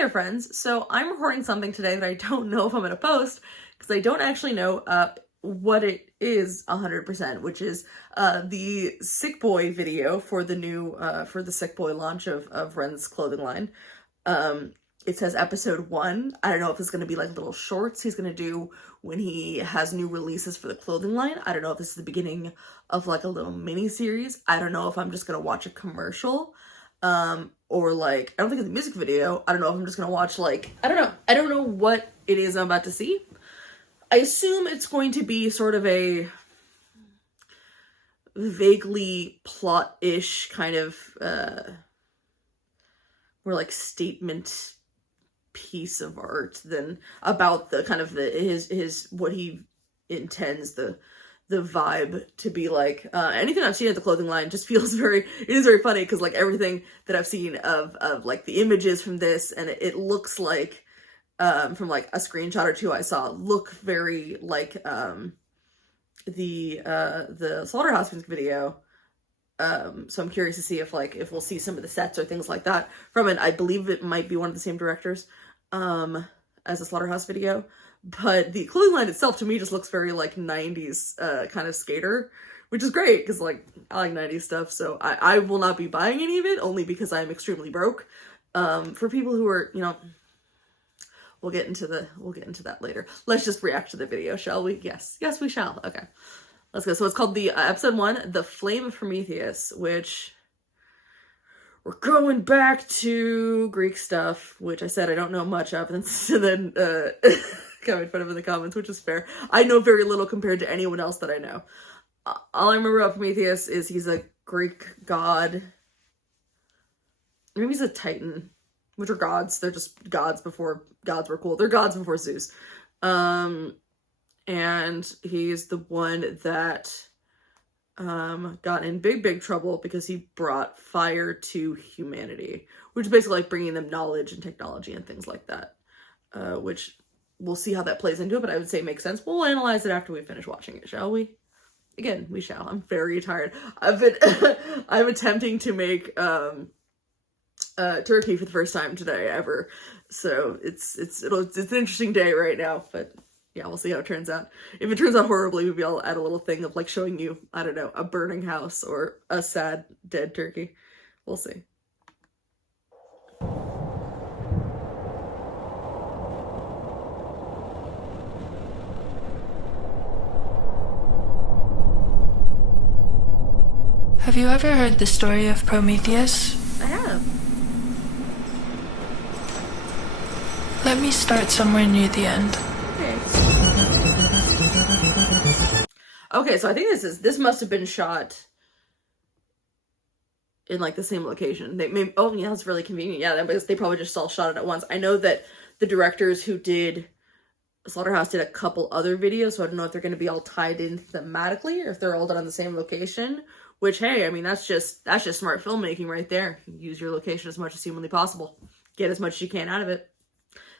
there, friends. So I'm recording something today that I don't know if I'm going to post because I don't actually know what it is 100%, which is the Sick Boy video for the new, for the Sick Boy launch of Ren's clothing line. It says episode 1. I don't know if it's going to be like little shorts he's going to do when he has new releases for the clothing line. I don't know if this is the beginning of like a little mini series. I don't know if I'm just going to watch a commercial. Or like, I don't think it's a music video. I don't know if I'm just gonna watch like, I don't know. I don't know what it is I'm about to see. I assume it's going to be sort of a vaguely plot-ish kind of, more like statement piece of art than about the kind of his what he intends the vibe to be like. Anything I've seen at the clothing line just feels it is very funny because like everything that I've seen of like the images from this, and it looks like from like a screenshot or two I saw, look very like the Slaughterhouse music video. So I'm curious to see if we'll see some of the sets or things like that from it. I believe it might be one of the same directors as the Slaughterhouse video. But the clothing line itself to me just looks very like 90s kind of skater, which is great because like I like 90s stuff. So I will not be buying any of it only because I'm extremely broke. For people who are, you know, we'll get into that later. Let's just react to the video, shall we? Yes, we shall. Okay, let's go. So it's called the episode 1, The Flame of Prometheus, which we're going back to Greek stuff, which I said I don't know much of, and then got made fun of in the comments, which is fair. I know very little compared to anyone else that I know. All I remember about Prometheus is he's a Greek god. Maybe he's a Titan, which are gods. They're just gods before gods were cool. They're gods before Zeus. And he's the one that got in big trouble because he brought fire to humanity, which is basically like bringing them knowledge and technology and things like that, which we'll see how that plays into it, but I would say it makes sense. We'll analyze it after we finish watching it, shall we? Again, we shall. I'm very tired. I'm attempting to make turkey for the first time today ever, so it's an interesting day right now, but yeah, we'll see how it turns out. If it turns out horribly, maybe I'll add a little thing of like showing you, I don't know, a burning house or a sad dead turkey. We'll see. Have you ever heard the story of Prometheus? I have. Let me start somewhere near the end. Okay, so I think this must have been shot in like the same location. Oh yeah, that's really convenient. Yeah, because they probably just all shot it at once. I know that the directors who did Slaughterhouse did a couple other videos, so I don't know if they're going to be all tied in thematically or if they're all done on the same location. Which, hey, I mean, that's just smart filmmaking right there. Use your location as much as humanly possible. Get as much as you can out of it.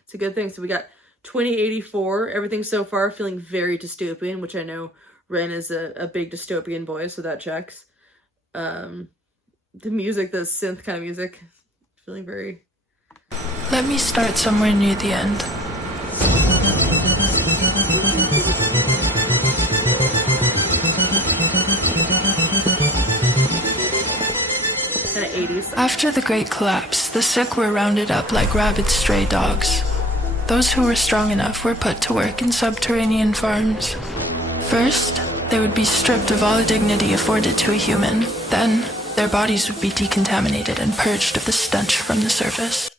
It's a good thing. So we got 2084. Everything so far feeling very dystopian, which I know Ren is a big dystopian boy, so that checks. The music, the synth kind of music, feeling very... Let me start somewhere near the end. After the Great Collapse, the sick were rounded up like rabid stray dogs. Those who were strong enough were put to work in subterranean farms. First, they would be stripped of all dignity afforded to a human. Then, their bodies would be decontaminated and purged of the stench from the surface.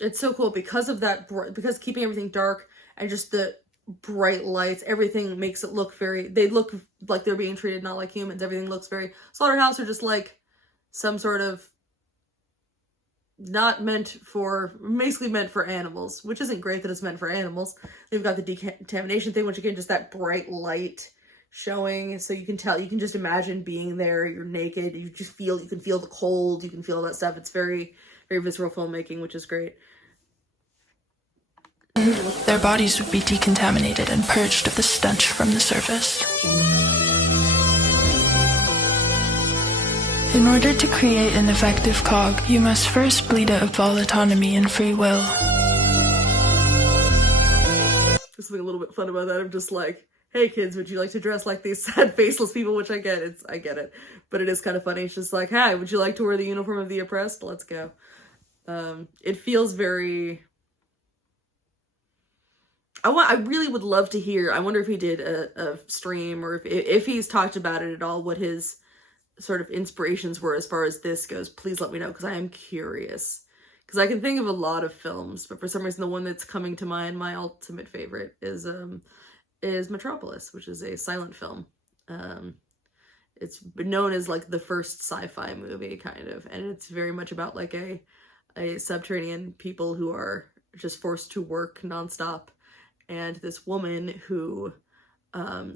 It's so cool because of that, because keeping everything dark and just the bright lights, everything makes it look they look like they're being treated not like humans. Everything looks very Slaughterhouse or just like some sort of basically meant for animals, which isn't great that it's meant for animals. They've got the decontamination thing, which again, just that bright light showing, so you can just imagine being there. You're naked, you can feel the cold, you can feel that stuff. It's very, very visceral filmmaking, which is great. Their bodies would be decontaminated and purged of the stench from the surface. In order to create an effective cog, you must first bleed it of all autonomy and free will. There's something a little bit fun about that. I'm just like, hey kids, would you like to dress like these sad faceless people? Which I get it. But it is kind of funny. It's just like, hey, would you like to wear the uniform of the oppressed? Let's go. It feels very... I really would love to hear, I wonder if he did a stream, or if he's talked about it at all, what his sort of inspirations were as far as this goes. Please let me know, because I am curious. Because I can think of a lot of films, but for some reason the one that's coming to mind, my ultimate favorite, is Metropolis, which is a silent film. It's been known as like the first sci-fi movie, kind of, and it's very much about like a subterranean people who are just forced to work nonstop, and this woman who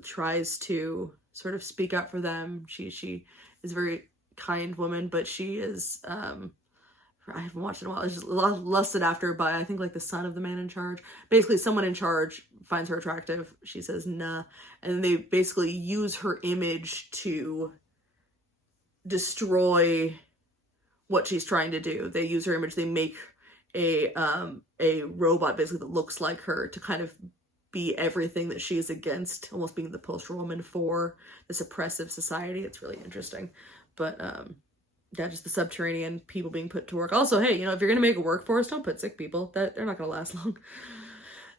tries to sort of speak up for them. She is a very kind woman, but she is I haven't watched it in a while. It's just lusted after by, I think, like the son of the man in charge. Basically, someone in charge finds her attractive. She says nah, and they basically use her image to destroy what she's trying to do. They use her image. They make a robot basically that looks like her to kind of be everything that she is against, almost being the poster woman for this oppressive society. It's really interesting. But yeah, just the subterranean people being put to work. Also, hey, you know, if you're gonna make a workforce, don't put sick people. They're not gonna last long.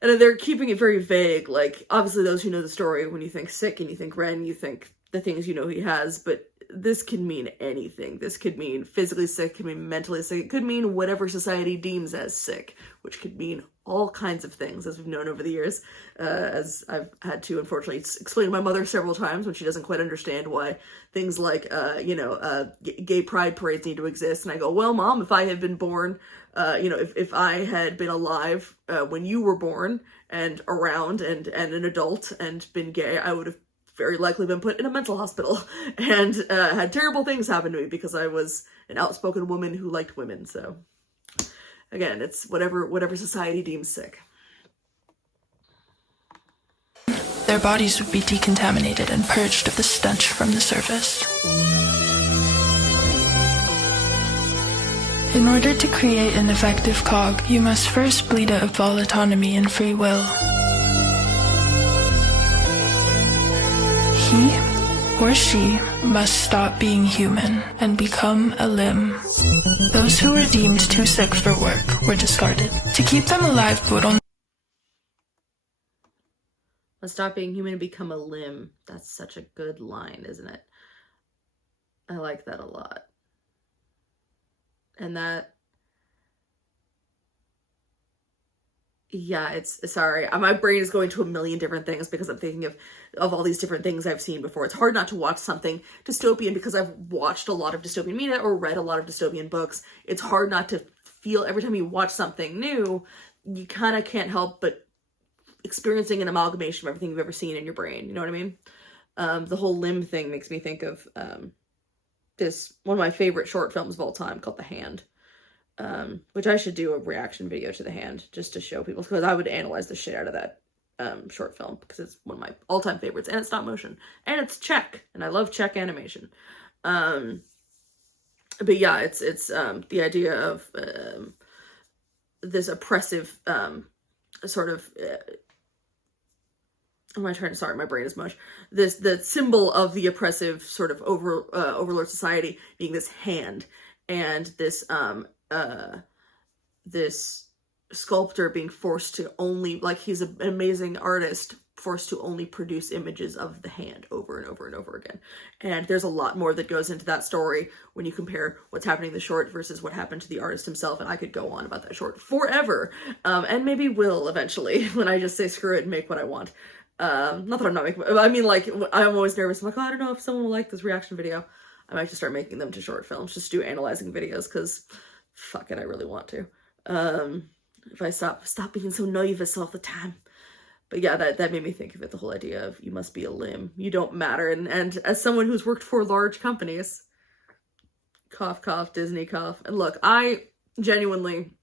And they're keeping it very vague. Like, obviously those who know the story, when you think sick and you think Ren, you think the things you know he has, but this can mean anything. This could mean physically sick, could mean mentally sick, it could mean whatever society deems as sick, which could mean all kinds of things, as we've known over the years, as I've had to, unfortunately, explain to my mother several times when she doesn't quite understand why things like, gay pride parades need to exist. And I go, well, Mom, if I had been born, if I had been alive when you were born and around and an adult and been gay, I would have very likely been put in a mental hospital and had terrible things happen to me because I was an outspoken woman who liked women. So again, it's whatever society deems sick. Their bodies would be decontaminated and purged of the stench from the surface. In order to create an effective cog, you must first bleed it of all autonomy and free will. He or she must stop being human and become a limb. Those who were deemed too sick for work were discarded. To keep them alive would only... Must stop being human and become a limb. That's such a good line, isn't it? I like that a lot. And that... yeah, it's sorry. My brain is going to a million different things because I'm thinking of all these different things I've seen before. It's hard not to watch something dystopian because I've watched a lot of dystopian media or read a lot of dystopian books. It's hard not to feel, every time you watch something new, you kind of can't help but experiencing an amalgamation of everything you've ever seen in your brain. You know what I mean? The whole limb thing makes me think of this, one of my favorite short films of all time called The Hand. Which I should do a reaction video to The Hand just to show people, because I would analyze the shit out of that short film because it's one of my all-time favorites, and it's stop motion and it's Czech, and I love Czech animation. But yeah, it's the idea of this oppressive sort of am I trying to, sorry, my brain is mush. The symbol of the oppressive sort of overlord society being this hand, and this sculptor being forced to only, like, he's an amazing artist, forced to only produce images of the hand over and over and over again. And there's a lot more that goes into that story when you compare what's happening in the short versus what happened to the artist himself. And I could go on about that short forever, and maybe will eventually when I just say screw it and make what I want. Not that I'm not making, I mean, like, I'm always nervous. I'm like, oh, I don't know if someone will like this reaction video. I might just start making them to short films, just do analyzing videos, because fuck it, I really want to. If I stop being so nervous all the time. But yeah, that made me think of it, the whole idea of you must be a limb. You don't matter. And as someone who's worked for large companies, cough, cough, Disney cough. And look, I genuinely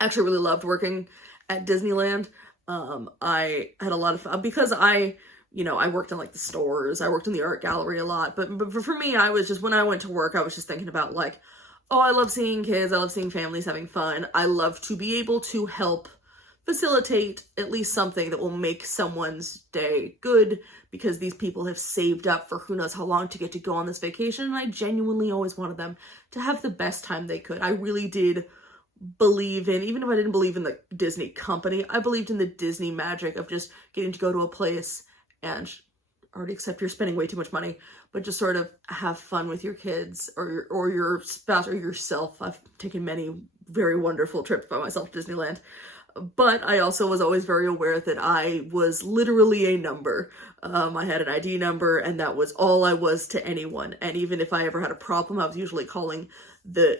actually really loved working at Disneyland. I had a lot of fun because I you know, I worked in like the stores, I worked in the art gallery a lot, but for me, I was just, when I went to work, I was just thinking about like, oh, I love seeing kids, I love seeing families having fun, I love to be able to help facilitate at least something that will make someone's day good, because these people have saved up for who knows how long to get to go on this vacation, and I genuinely always wanted them to have the best time they could. I really did believe in, even if I didn't believe in the Disney company, I believed in the Disney magic of just getting to go to a place and already accept you're spending way too much money, but just sort of have fun with your kids or your spouse or yourself. I've taken many very wonderful trips by myself to Disneyland. But I also was always very aware that I was literally a number. I had an ID number, and that was all I was to anyone. And even if I ever had a problem, I was usually calling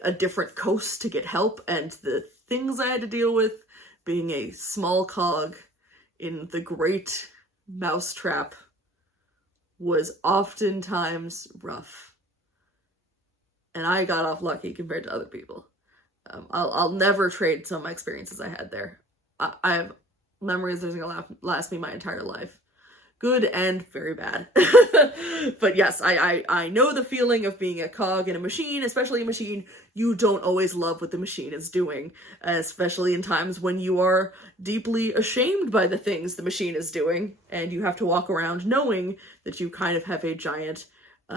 a different coast to get help. And the things I had to deal with, being a small cog in the great mousetrap, was oftentimes rough. And I got off lucky compared to other people. I'll never trade some of my experiences I had there. I have memories that are going to last me my entire life. Good and very bad. But yes, I know the feeling of being a cog in a machine, especially a machine you don't always love what the machine is doing, especially in times when you are deeply ashamed by the things the machine is doing, and you have to walk around knowing that you kind of have a giant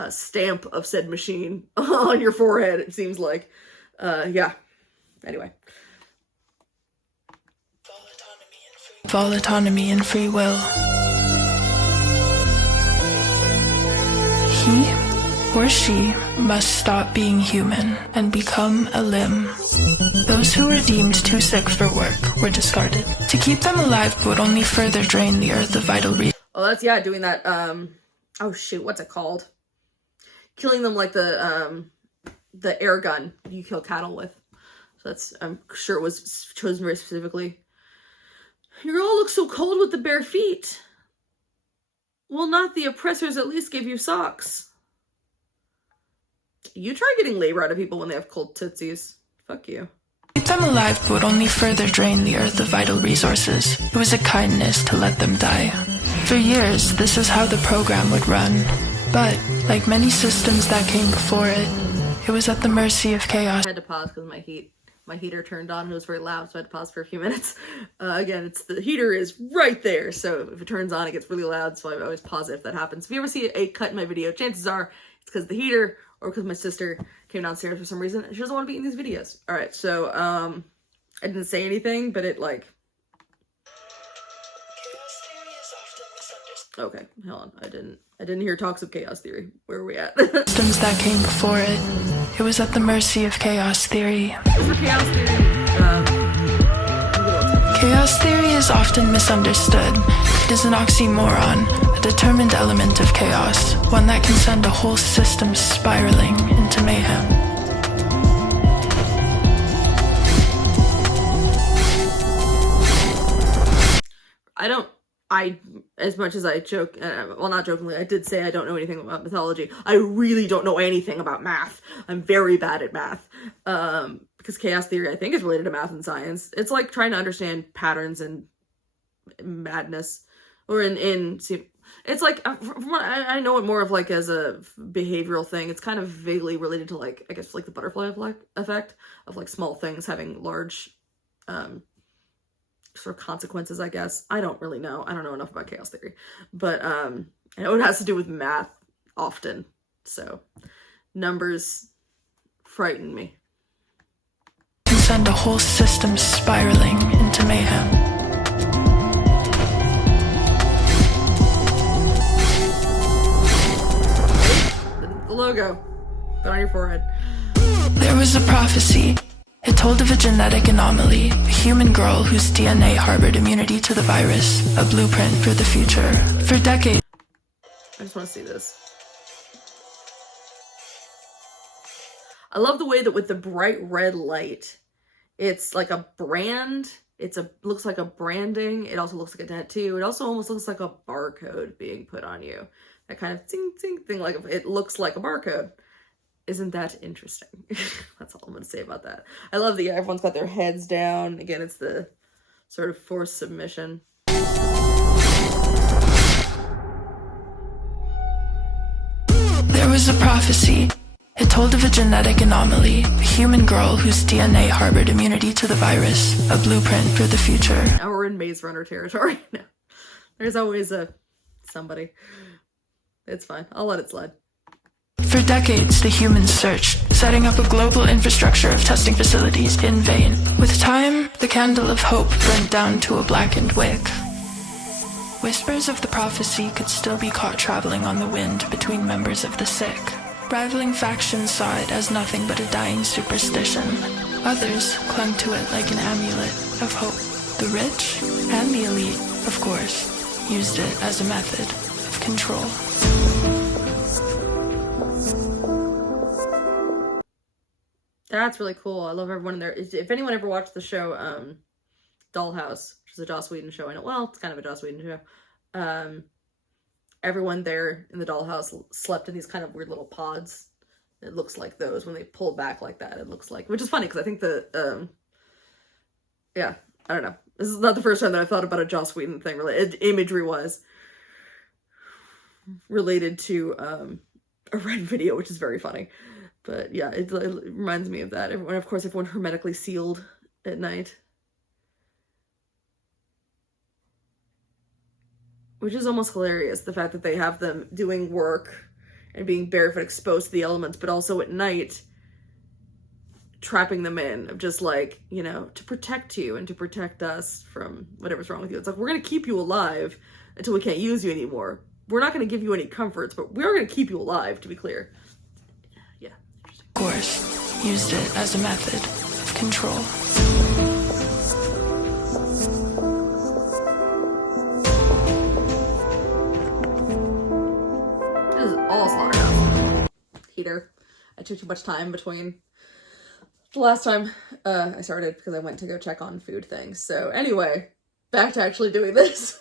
stamp of said machine on your forehead, it seems like. Yeah. Anyway. All autonomy and free will. He or she must stop being human and become a limb. Those who were deemed too sick for work were discarded. To keep them alive would only further drain the earth of vital resources. Oh, that's, yeah, doing that, oh shoot, what's it called? Killing them like the air gun you kill cattle with. So that's, I'm sure it was chosen very specifically. You all look so cold with the bare feet. Well, not the oppressors at least gave you socks. You try getting labor out of people when they have cold tootsies. Fuck you. Keep them alive would only further drain the earth of vital resources. It was a kindness to let them die. For years, this is how the program would run. But, like many systems that came before it, it was at the mercy of chaos. I had to pause because my heater turned on and it was very loud, so I had to pause for a few minutes. Again, the heater is right there, so if it turns on, it gets really loud, so I always pause it if that happens. If you ever see a cut in my video, chances are it's because the heater or because my sister came downstairs for some reason and she doesn't want to be in these videos. Alright, so, I didn't say anything, but it, like... Okay, hold on, I didn't hear talks of chaos theory. Where are we at? Systems that came before it, it was at the mercy of chaos theory. Chaos theory. Chaos theory is often misunderstood. It is an oxymoron, a determined element of chaos, one that can send a whole system spiraling into mayhem. As much as I joke, well, not jokingly, I did say I don't know anything about mythology. I really don't know anything about math. I'm very bad at math. Because chaos theory, I think, is related to math and science. It's like trying to understand patterns and madness. Or it's like, from what I know it more of like as a behavioral thing. It's kind of vaguely related to like, I guess, like the butterfly effect of like small things having large, sort of consequences, I guess. I don't really know. I don't know enough about chaos theory. But I know it has to do with math often. So numbers frighten me. Can send a whole system spiraling into mayhem. The logo. Put on your forehead. There was a prophecy. It told of a genetic anomaly, a human girl whose DNA harbored immunity to the virus, a blueprint for the future. For decades... I just want to see this. I love the way that with the bright red light, it's like a brand. Looks like a branding. It also looks like a tattoo. It also almost looks like a barcode being put on you. That kind of ting ting thing, like it looks like a barcode. Isn't that interesting? That's all I'm going to say about that. I love that everyone's got their heads down. Again, it's the sort of forced submission. was a prophecy. It told of a genetic anomaly, a human girl whose DNA harbored immunity to the virus, a blueprint for the future. Now we're in Maze Runner territory. No. There's always somebody. It's fine. I'll let it slide. For decades, the humans searched, setting up a global infrastructure of testing facilities in vain. With time, the candle of hope burnt down to a blackened wick. Whispers of the prophecy could still be caught traveling on the wind between members of the sick. Rivaling factions saw it as nothing but a dying superstition. Others clung to it like an amulet of hope. The rich and the elite, of course, used it as a method of control. That's really cool. I love everyone in there. If anyone ever watched the show Dollhouse, which is a Joss Whedon show, I know, well, it's kind of a Joss Whedon show. Everyone there in the dollhouse slept in these kind of weird little pods. It looks like those when they pull back like that. It looks like, which is funny because I think yeah, I don't know. This is not the first time that I've thought about a Joss Whedon thing imagery-wise related to a Red video, which is very funny. But yeah, it reminds me of that. Everyone hermetically sealed at night. Which is almost hilarious, the fact that they have them doing work and being barefoot, exposed to the elements, but also at night trapping them in, of just like, you know, to protect you and to protect us from whatever's wrong with you. It's like, we're going to keep you alive until we can't use you anymore. We're not going to give you any comforts, but we're going to keep you alive, to be clear. Yeah. Of course, used it as a method of control. All slaughterhouse. Heater. I took too much time between the last time I started because I went to go check on food things. So anyway, back to actually doing this.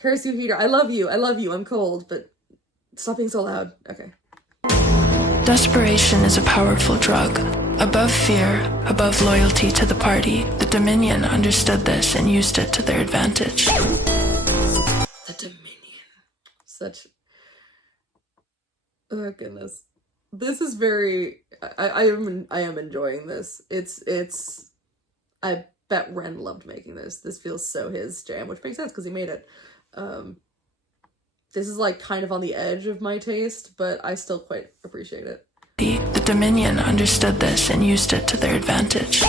Curse you, heater. I love you. I'm cold, but stop being so loud. Okay. Desperation is a powerful drug. Above fear, above loyalty to the party, the Dominion understood this and used it to their advantage. The Dominion. Such, oh goodness, this is very, I am enjoying this. It's I bet Ren loved making this. This feels so his jam, which makes sense because he made it. This is like kind of on the edge of my taste, but I still quite appreciate it. The Dominion understood this and used it to their advantage.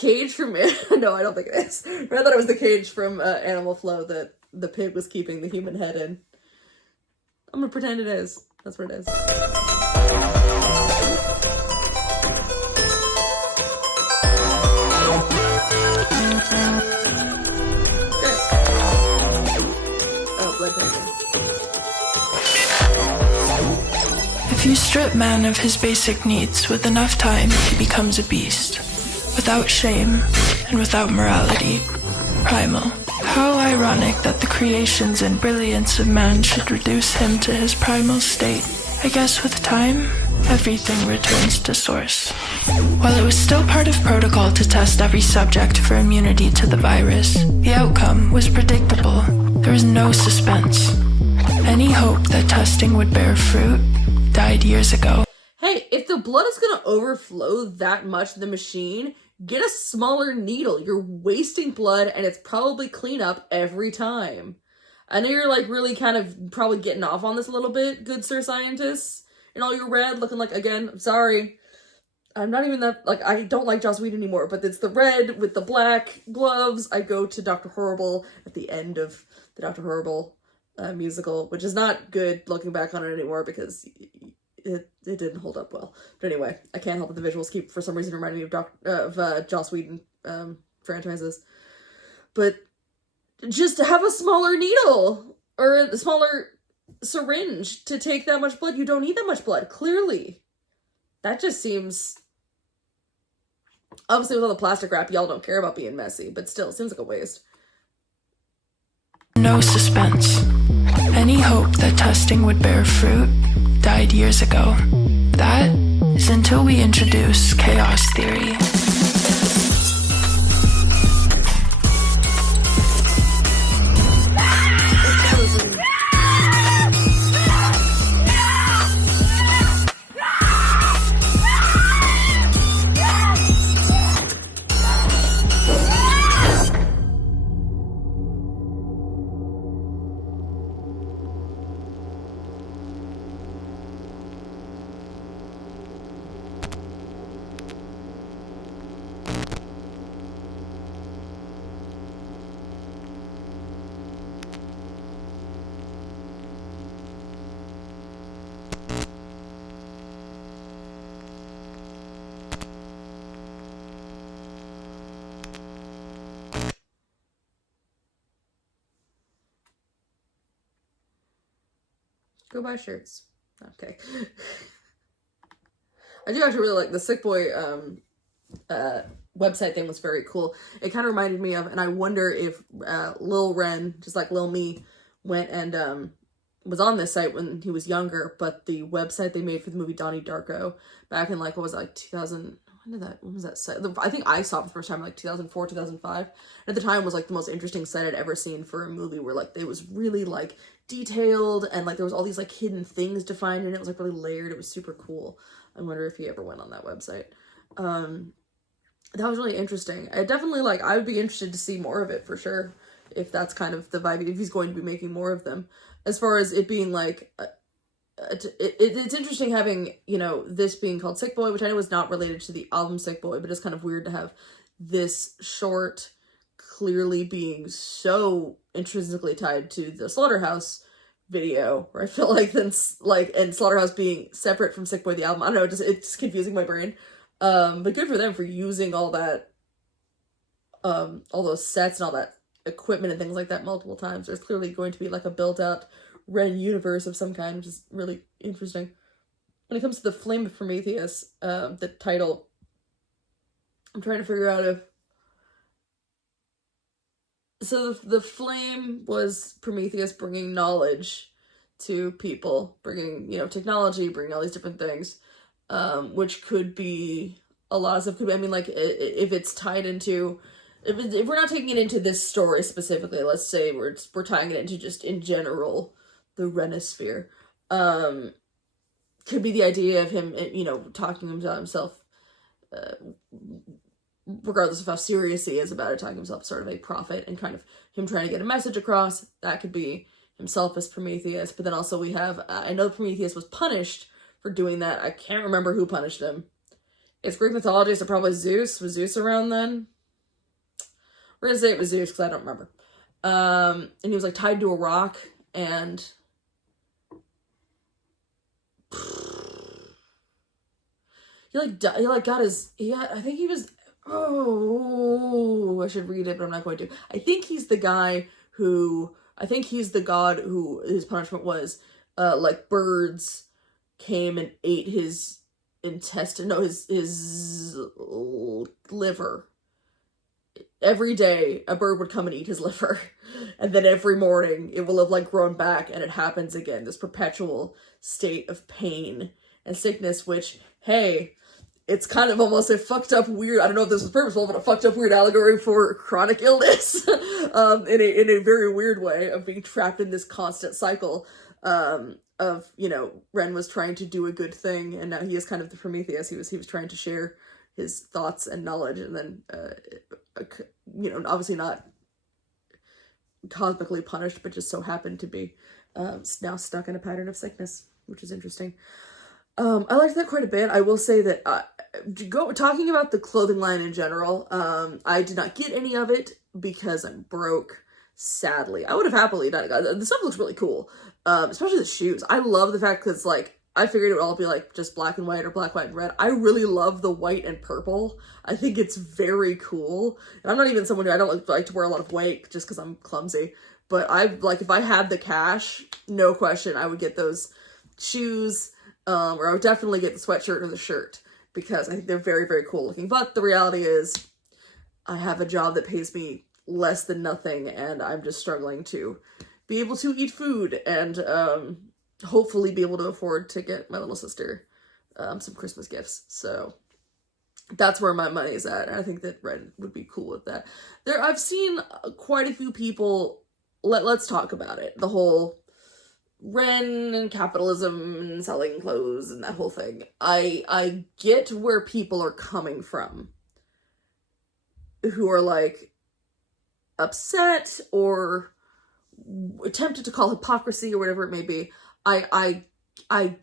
Cage from no, I don't think it is. I thought it was the cage from Animal Flow that the pig was keeping the human head in. I'm gonna pretend it is. That's what it is. Okay. Oh, blood pressure. If you strip man of his basic needs, with enough time, he becomes a beast. Without shame and without morality, primal. How ironic that the creations and brilliance of man should reduce him to his primal state. I guess with time, everything returns to source. While it was still part of protocol to test every subject for immunity to the virus, the outcome was predictable. There was no suspense. Any hope that testing would bear fruit died years ago. Hey, if the blood is gonna overflow that much in the machine, get a smaller needle. You're wasting blood and it's probably cleanup every time. I know you're like really kind of probably getting off on this a little bit, good sir scientists. And all your red looking like, again, I'm sorry. I'm not even that, like, I don't like Joss Whedon anymore, but it's the red with the black gloves. I go to Dr. Horrible at the end of the Dr. Horrible musical, which is not good looking back on it anymore because it didn't hold up well. But anyway, I can't help it. The visuals keep, for some reason, reminding me of Joss Whedon franchises. But just have a smaller needle or a smaller syringe to take that much blood. You don't need that much blood, clearly. That just seems... Obviously, with all the plastic wrap, y'all don't care about being messy, but still, it seems like a waste. No suspense. Any hope that testing would bear fruit died years ago. That is until we introduce chaos theory. Go buy shirts. Okay. I do actually really like the Sick Boy website thing was very cool. It kind of reminded me of, and I wonder if Lil Ren, just like Lil Me, went and was on this site when he was younger, but the website they made for the movie Donnie Darko back in like, what was it, like 2000, when was that site? I think I saw it for the first time like 2004, 2005. At the time was like the most interesting site I'd ever seen for a movie, where like it was really like detailed and like there was all these like hidden things to find in it. It was like really layered. It was super cool. I wonder if he ever went on that website. That was really interesting. I definitely like, I would be interested to see more of it for sure, if that's kind of the vibe, if he's going to be making more of them. As far as it being like, it's interesting having, you know, this being called Sick Boy, which I know is not related to the album Sick Boy, but it's kind of weird to have this short clearly being so intrinsically tied to the Slaughterhouse video, where I feel like then like, and Slaughterhouse being separate from Sick Boy the album. I don't know, it's confusing my brain. But good for them for using all that, all those sets and all that equipment and things like that multiple times. There's clearly going to be like a built-out Ren universe of some kind, which is really interesting. When it comes to the Flame of Prometheus, the title, I'm trying to figure out if, so the flame was Prometheus bringing knowledge to people, bringing, you know, technology, bringing all these different things. Which could be a lot of stuff. Could be, I mean, like, if it's tied into, if we're not taking it into this story specifically, let's say we're tying it into just in general the Renosphere, could be the idea of him, you know, talking about himself, regardless of how serious he is about it, talking himself sort of a prophet and kind of him trying to get a message across. That could be himself as Prometheus. But then also we have, I know Prometheus was punished for doing that. I can't remember who punished him. It's Greek mythology, so probably Zeus. Was Zeus around then? We're gonna say it was Zeus because I don't remember. And he was like tied to a rock, and he like got his, I think he was, oh, I should read it, but I'm not going to. I think he's the guy who, I think he's the god who his punishment was, like birds came and ate his intestine, no, his liver. Every day a bird would come and eat his liver, and then every morning it will have like grown back, and it happens again, this perpetual state of pain and sickness, which, hey, it's kind of almost a fucked up weird, I don't know if this was purposeful, but a fucked up weird allegory for chronic illness, in a very weird way of being trapped in this constant cycle, of, you know, Ren was trying to do a good thing, and now he is kind of the Prometheus. He was trying to share his thoughts and knowledge, and then, you know, obviously not cosmically punished, but just so happened to be now stuck in a pattern of sickness, which is interesting. I liked that quite a bit. I will say that, talking about the clothing line in general, I did not get any of it because I'm broke. Sadly, I would have happily done it. The stuff looks really cool, especially the shoes. I love the fact because, like, I figured it would all be like just black and white or black, white, and red. I really love the white and purple. I think it's very cool. And I'm not even someone who, I don't like to wear a lot of white just because I'm clumsy. But I like, if I had the cash, no question, I would get those shoes, or I would definitely get the sweatshirt or the shirt because I think they're very, very cool looking. But the reality is, I have a job that pays me less than nothing, and I'm just struggling to be able to eat food and hopefully be able to afford to get my little sister some Christmas gifts. So that's where my money is at, and I think that Ren would be cool with that. I've seen quite a few people, let's talk about it, the whole Ren and capitalism and selling clothes and that whole thing. I get where people are coming from who are like upset or tempted to call hypocrisy or whatever it may be. I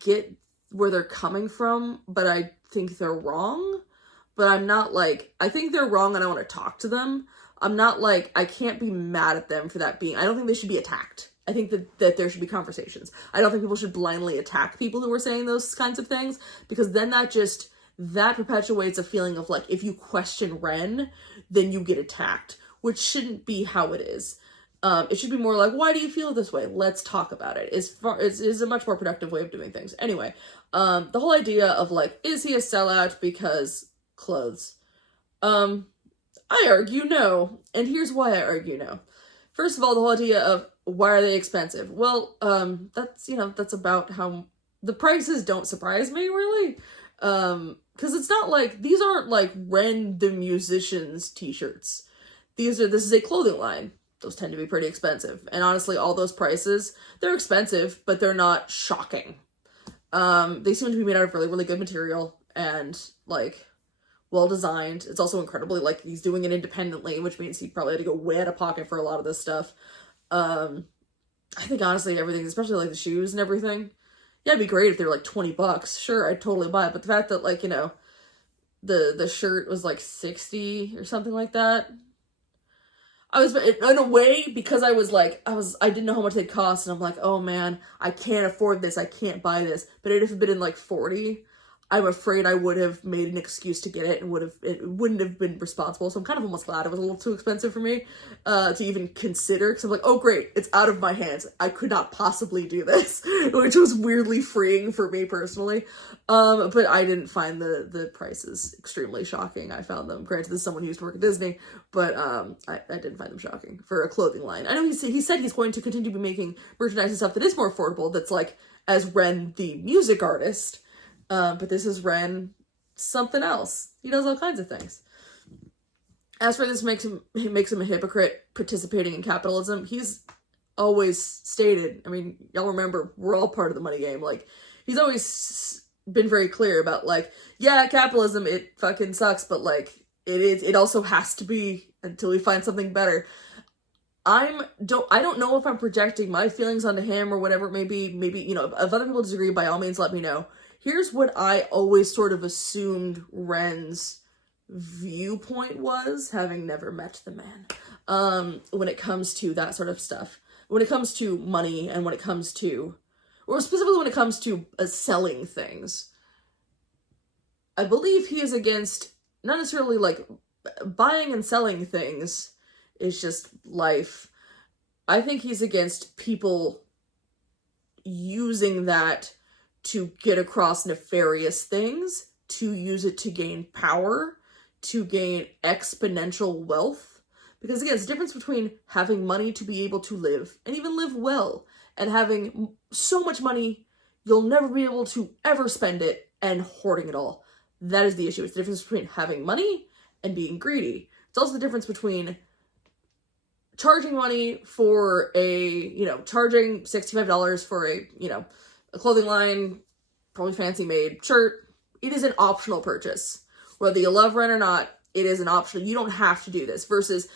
get where they're coming from, but I think they're wrong. But I'm not like, I think they're wrong and I want to talk to them. I'm not like, I can't be mad at them for that being, I don't think they should be attacked. I think that there should be conversations. I don't think people should blindly attack people who are saying those kinds of things, because then that perpetuates a feeling of like, if you question Ren, then you get attacked, which shouldn't be how it is. It should be more like, why do you feel this way? Let's talk about it. Is a much more productive way of doing things. Anyway, the whole idea of like, is he a sellout because clothes? I argue no, and here's why I argue no. First of all, the whole idea of why are they expensive? Well, that's about how the prices don't surprise me really. Because it's not like, these aren't like Ren the Musician's t-shirts. This is a clothing line. Those tend to be pretty expensive. And honestly, all those prices, they're expensive, but they're not shocking. They seem to be made out of really, really good material and like well designed. It's also incredibly, like, he's doing it independently, which means he probably had to go way out of pocket for a lot of this stuff. I think honestly everything, especially like the shoes and everything, yeah, it'd be great if they were like $20. Sure, I'd totally buy it. But the fact that, like, the shirt was like 60 or something like that, I was, in a way, because I didn't know how much they'd cost, and I'm like, oh man, I can't afford this, I can't buy this. But it had been like 40, I'm afraid I would have made an excuse to get it and it wouldn't have been responsible. So I'm kind of almost glad it was a little too expensive for me to even consider, because I'm like, oh great, it's out of my hands. I could not possibly do this, which was weirdly freeing for me personally. But I didn't find the prices extremely shocking. I found them, granted, this is someone who used to work at Disney, but I didn't find them shocking for a clothing line. I know he said he's going to continue to be making merchandise and stuff that is more affordable, that's like as Ren the music artist. But this is Ren something else. He does all kinds of things. As for this makes him a hypocrite participating in capitalism, he's always stated, I mean, y'all remember, we're all part of the money game. Like, he's always been very clear about, like, yeah, capitalism, it fucking sucks, but like, it also has to be until we find something better. I don't know if I'm projecting my feelings onto him or whatever it may be. Maybe, if other people disagree, by all means let me know. Here's what I always sort of assumed Ren's viewpoint was, having never met the man, when it comes to that sort of stuff. When it comes to money and when it comes to, or specifically when it comes to selling things. I believe he is against, not necessarily like buying and selling things is just life. I think he's against people using that to get across nefarious things, to use it to gain power, to gain exponential wealth. Because again, it's the difference between having money to be able to live, and even live well, and having so much money you'll never be able to ever spend it, and hoarding it all. That is the issue. It's the difference between having money and being greedy. It's also the difference between charging money for charging $65 for a clothing line, probably fancy made shirt. It is an optional purchase. Whether you love Ren or not, it is an optional. You don't have to do this, versus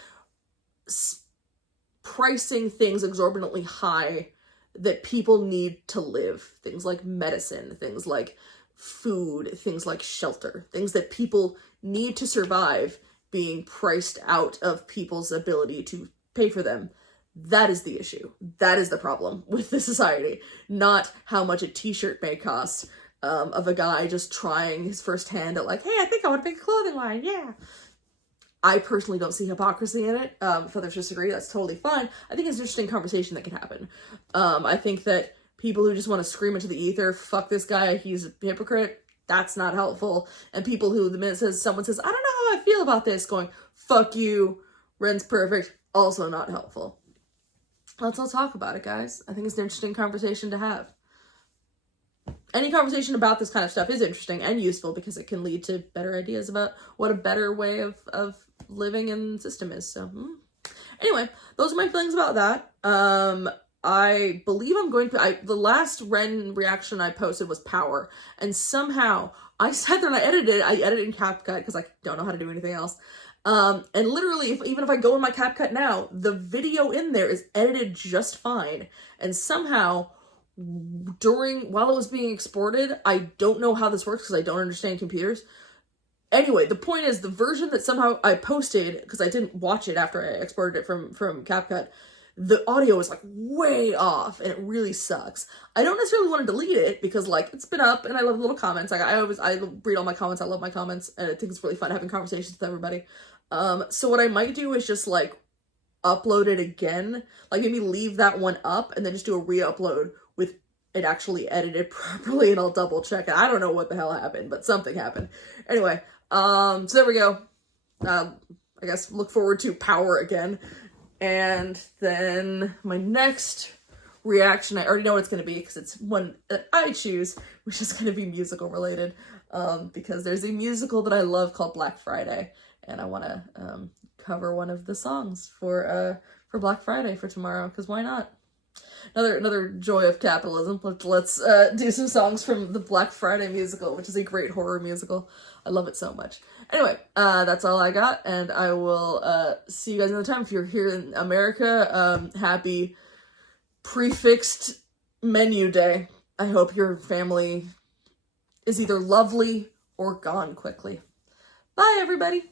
pricing things exorbitantly high that people need to live. Things like medicine, things like food, things like shelter, things that people need to survive, being priced out of people's ability to pay for them. That is the issue. That is the problem with the society, not how much a t-shirt may cost, of a guy just trying his first hand at like, hey, I think I want to make a clothing line, yeah. I personally don't see hypocrisy in it. If others disagree, that's totally fine. I think it's an interesting conversation that can happen. I think that people who just want to scream into the ether, fuck this guy, he's a hypocrite, that's not helpful. And people who, the minute someone says, I don't know how I feel about this, going, fuck you, Ren's perfect, also not helpful. Let's all talk about it, guys. I think it's an interesting conversation to have. Any conversation about this kind of stuff is interesting and useful because it can lead to better ideas about what a better way of living in the system is. So, anyway, those are my feelings about that. I believe I'm going to, the last Ren reaction I posted was power. And somehow I sat there and I edited it in CapCut because I don't know how to do anything else. And literally, even if I go in my CapCut now, the video in there is edited just fine. And somehow, while it was being exported, I don't know how this works because I don't understand computers. Anyway, the point is, the version that somehow I posted, because I didn't watch it after I exported it from CapCut, the audio is like way off and it really sucks. I don't necessarily want to delete it because like it's been up and I love little comments. Like I read all my comments. I love my comments and I think it's really fun having conversations with everybody. So what I might do is just like upload it again. Like maybe leave that one up and then just do a re-upload with it actually edited properly, and I'll double check it. I don't know what the hell happened, but something happened. Anyway, so there we go. I guess look forward to Power again. And then my next reaction, I already know what it's going to be because it's one that I choose, which is going to be musical related, because there's a musical that I love called Black Friday, and I want to cover one of the songs for Black Friday for tomorrow, because why not? Another joy of capitalism. Let's do some songs from the Black Friday musical, which is a great horror musical. I love it so much. Anyway, that's all I got, and I will see you guys another time. If you're here in America, happy prefixed menu day. I hope your family is either lovely or gone quickly. Bye, everybody.